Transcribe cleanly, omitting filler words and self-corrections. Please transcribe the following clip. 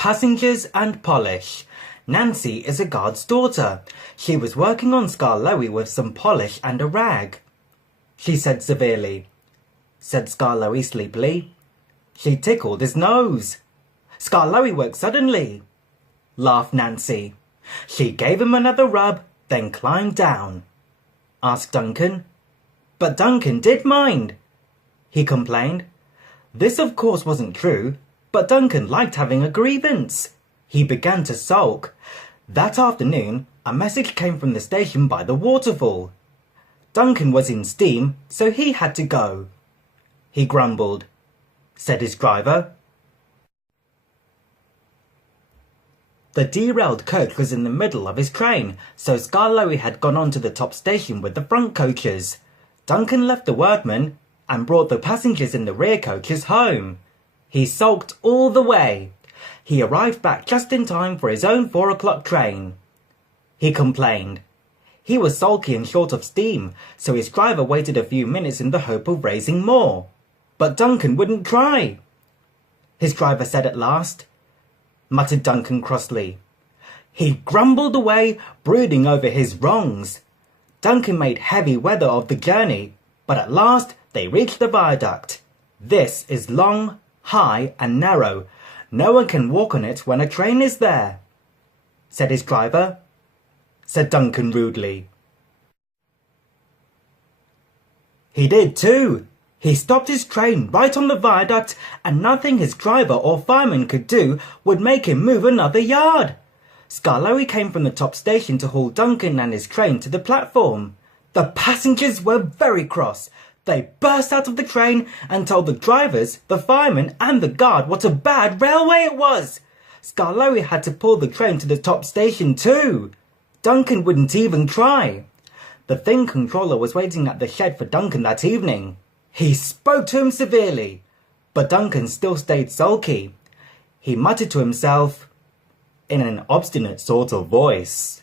Passengers and Polish. Nancy is a guard's daughter. She was working on Skarloe with some polish and a rag. She said severely. Said Skarloe sleepily. She tickled his nose. Skarloe woke suddenly. Laughed Nancy. She gave him another rub, then climbed down. Asked Duncan. But Duncan did mind. He complained. This of course wasn't true, but Duncan liked having a grievance. He began to sulk. That afternoon, a message came from the station by the waterfall. Duncan was in steam, so he had to go. He grumbled. Said his driver. The derailed coach was in the middle of his train, so Skarloe had gone on to the top station with the front coaches. Duncan left the workman and brought the passengers in the rear coaches home. He sulked all the way. He arrived back just in time for his own 4 o'clock train. He complained. He was sulky and short of steam, so his driver waited a few minutes in the hope of raising more. But Duncan wouldn't try. His driver said at last, muttered Duncan crossly. He grumbled away, brooding over his wrongs. Duncan made heavy weather of the journey, but at last they reached the viaduct. This is long, high and narrow. No one can walk on it when a train is there, said his driver. Said Duncan rudely. He did too. He stopped his train right on the viaduct, and nothing his driver or fireman could do would make him move another yard. Skarloe came from the top station to haul Duncan and his train to the platform. The passengers were very cross. They burst out of the train and told the drivers, the firemen and the guard what a bad railway it was. Skarloe had to pull the train to the top station too. Duncan wouldn't even try. The thing controller was waiting at the shed for Duncan that evening. He spoke to him severely, but Duncan still stayed sulky. He muttered to himself in an obstinate sort of voice.